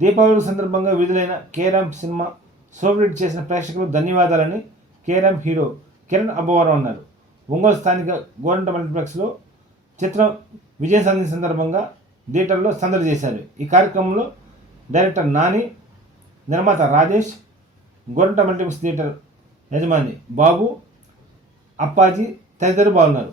దీపావళి సందర్భంగా విడుదలైన carrom cinema super చేసిన ప్రేక్షకులకు ధన్యవాదాలని కేరామ్ హీరో కిరణ్ అబ్బవరం అన్నారు. ఒంగోలు స్థానిక గోరంట మల్టీప్లెక్స్లో చిత్రం విజయం సాధించిన సందర్భంగా థియేటర్లో సందడి చేశారు. ఈ కార్యక్రమంలో డైరెక్టర్ నాని నిర్మాత రాజేష్ గోరంట మల్టీప్లెక్స్ థియేటర్ యజమాని బాబు అప్పాజీ తదితరులు బాగున్నారు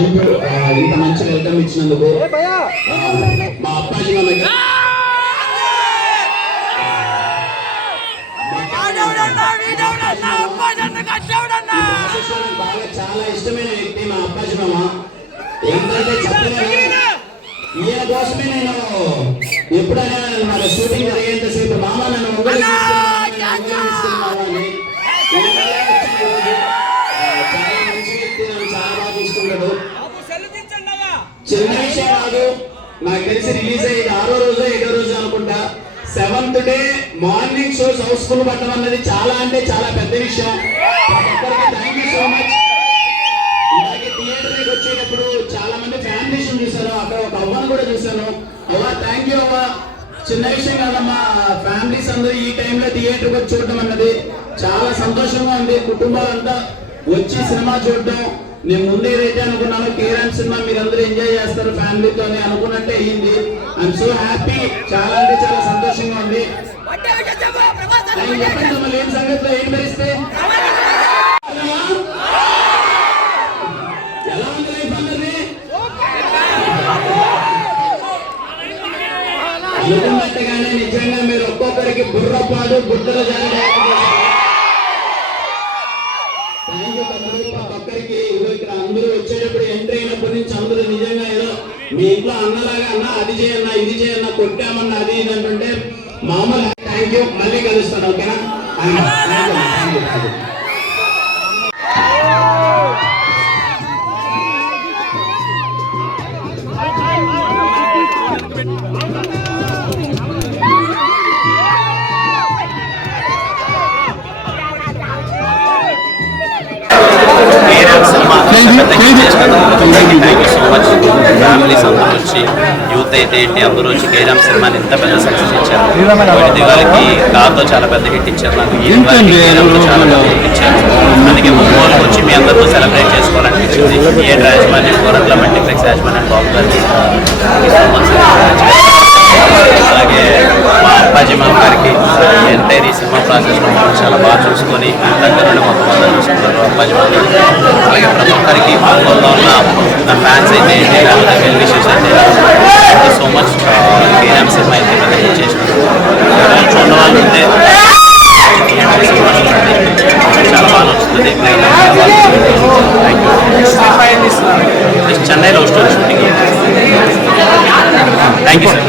థ్యాంక్ యూ ఇంత మంచి వెల్కమ్ ఇచ్చినందుకు మా అప్పాజీ మామయ్య ఆడవుడన్నా వీడవుడన్నా అమ్మాడన్నా కట్టవుడన్నా రాజేశ్వరం బాగా చాలా ఇష్టమైన వ్యక్తి మా అప్పాజీ మామ. ఏంటంటే చెప్పలేను. ఈయన కోసమే నేను ఎప్పుడైనా మన షూటింగ్ జరిగేంతసేపు మామ నన్ను చిన్న విషయం కాదు. నాకు తెలిసి రిలీజ్ అయ్యేది ఆరో రోజు ఏడో రోజు అనుకుంటా. Seventh day morning shows housefull పట్టడం అన్నది చాలా అంటే చాలా పెద్ద విషయం. థ్యాంక్ యూ సో మచ్ ఇలాగే థియేటర్కి వచ్చేటప్పుడు చాలా మంది ఫ్యామిలీస్ చూశాను. అక్కడ ఒక అవ్వను కూడా చూశాను. అవ్వ థ్యాంక్ యూ అవ్వ. చిన్న విషయం కాదమ్మా. ఫ్యామిలీస్ అందరూ ఈ టైంలో థియేటర్కి వచ్చి చూడడం అన్నది చాలా సంతోషంగా ఉంది. కుటుంబాలంతా వచ్చి సినిమా చూడడం నేను ముందు ఏదైతే అనుకున్నానో కేరాన్ సినిమా మీరందరూ ఎంజాయ్ చేస్తారు ఫ్యామిలీతో అనుకున్నట్టే అయ్యింది ఐఎమ్ సో హ్యాపీ చాలా అంటే చాలా సంతోషంగా ఉంది. మళ్ళీ ఏం సంగతిలో ఏం భరిస్తే ఎలా ఉంది లైఫ్ నిజంగా మీరు ఒక్కొక్కరికి బుర్రపాడు బుట్టలు జరగడం మీ ఇంట్లో అన్నలాగా అన్న అది చేయన్నా ఇది చేయన్నా కొట్టామన్నా అది ఇది అంటుంటే మామూలు థ్యాంక్ యూ మళ్ళీ కలుస్తాను ఓకేనా Thank you. Thank you. Much families అందరూ వచ్చి యూత్ అయితే ఏంటి అందరూ వచ్చి కేరామ్ సినిమాని ఇంత పెద్ద సక్సెస్ ఇచ్చారు. దివాళికి కాతో చాలా పెద్ద హిట్ ఇచ్చారు. నాకు ఈ దివాళికి కేరామ్లో చాలా పెద్ద హిట్ ఇచ్చారు. అందుకే ఒంగోలుకి వచ్చి మీ అందరితో సెలబ్రేట్ చేసుకోవాలనిపించింది. థియేటర్ యాజమాన్యం కోరట్ల మల్టీప్లెక్స్ యాజమాన్యం బాబు గారికి అలాగే మా అప్పాజీ మామ గారికి ఎంటైర్ ఈ సినిమా ప్రాసెస్లో మమ్మల్ని చాలా బాగా చూసుకొని దగ్గర నుండి మొత్తం అంతా చూసుకున్నారు. అప్పాజీ మామ గారు. అలాగే ప్రతి ఒక్కరికి ఒంగోలులో ఉన్న డ్యామ్స్ అయితే శ్రీరామ్ వెల్ విషెస్ అయితే సో మచ్ శ్రీరామ్ సినిమా అయితే ప్రజెంట్ చేసినారు చూడని వాళ్ళు ఉంటే చాలా బాగా నచ్చుతుంది చెన్నైలో story shooting thank you sir